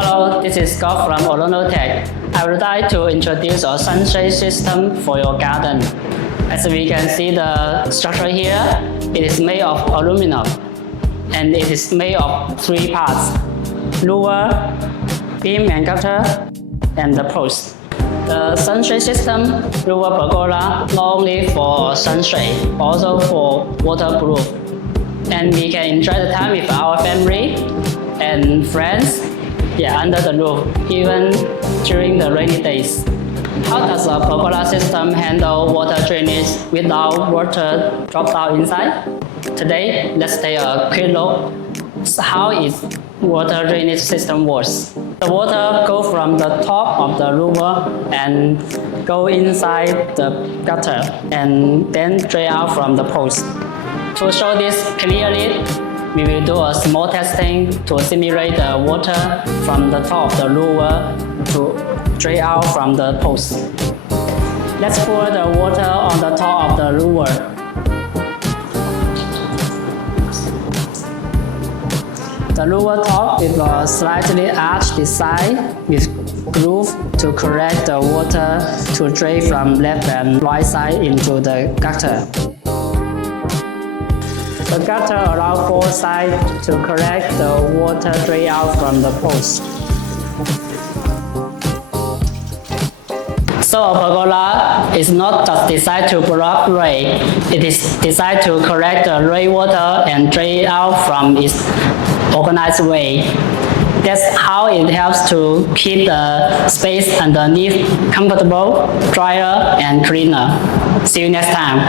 Hello, this is Scott from AlunoTec. I would like to introduce a sunshade system for your garden. As we can see the structure here, it is made of aluminum and it is made of 3 parts: lower, beam and gutter, and the post. The sunshade system lower pergola not only for sunshade, also for waterproof. And we can enjoy the time with our family and friends under the roof, even during the rainy days. How does a pergola system handle water drainage without water drop down inside? Today, let's take a quick look how its water drainage system works. The water goes from the top of the lower and go inside the gutter and then drain out from the post. To show this clearly, we will do a small testing to simulate the water from the top of the lower to drain out from the post. Let's pour the water on the top of the lower. The lower top with a slightly arched design with groove to correct the water to drain from left and right side into the gutter. The gutter around 4 sides to correct the water drain out from the post. So a pergola is not just designed to block rain, it is designed to correct the rainwater and drain out from its organized way. That's how it helps to keep the space underneath comfortable, drier, and cleaner. See you next time.